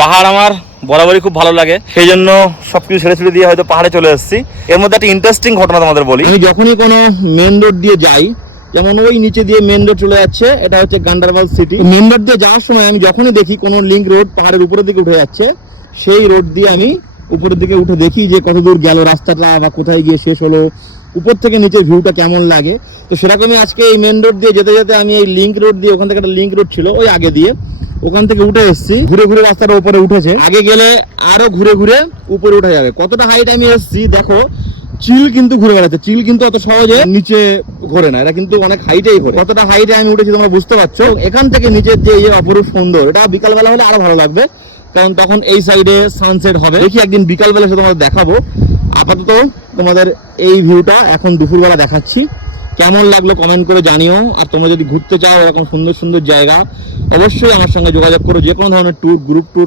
পাহাড় আমার বরাবরই খুব ভালো লাগে, সেই জন্য সবকিছু ছেড়ে ছুড়ে দিয়ে হয়তো পাহাড়ে চলে এসেছি। এর মধ্যে একটা ইন্টারেস্টিং ঘটনা তোমাদের বলি। আমি যখনই কোনো মেন রোড দিয়ে যাই, যেমন ওই নিচে দিয়ে মেন রোড চলে যাচ্ছে, এটা হচ্ছে গান্ডারবাল সিটি। মেন রোড দিয়ে যাওয়ার সময় আমি যখনই দেখি কোনো লিঙ্ক রোড পাহাড়ের উপরের দিকে উঠে যাচ্ছে, সেই রোড দিয়ে আমি উপরের দিকে উঠে দেখি যে কত দূর গেল রাস্তাটা বা কোথায় গিয়ে শেষ হলো, উপর থেকে নিচের ভিউটা কেমন লাগে। তো সেরকমই আজকে এই মেন রোড দিয়ে যেতে যেতে আমি এই লিঙ্ক রোড দিয়ে, ওখান থেকে একটা লিঙ্ক রোড ছিল ওই আগে দিয়ে, ওখান থেকে উঠে এসেছি। ঘুরে ঘুরে রাস্তাটা উপরে উঠেছে, আগে গেলে আরো ঘুরে ঘুরে উপরে উঠে যাবে। কতটা হাইট আমি এসেছি দেখো। চিল কিন্তু ঘুরে বেড়াচ্ছে, চিল কিন্তু অত সহজে নিচে ঘোরে না, এটা কিন্তু অনেক হাইটেই ঘোরে। কতটা হাইটে আমি উঠেছি তোমরা বুঝতে পারছো। এখান থেকে নিচের যে অপরূপ সুন্দর, এটা বিকালবেলা হলে আরো ভালো লাগবে, কারণ তখন এই সাইডে সানসেট হবে। দেখি একদিন বিকালবেলা সে তোমাদের দেখাবো। আপাতত তোমাদের এই ভিউটা এখন দুপুরবেলা দেখাচ্ছি। কেমন লাগলো কমেন্ট করে জানিও। আর তোমরা যদি ঘুরতে চাও এরকম সুন্দর সুন্দর জায়গা, অবশ্যই আমার সঙ্গে যোগাযোগ করো। যে কোনো ধরনের ট্যুর, গ্রুপ ট্যুর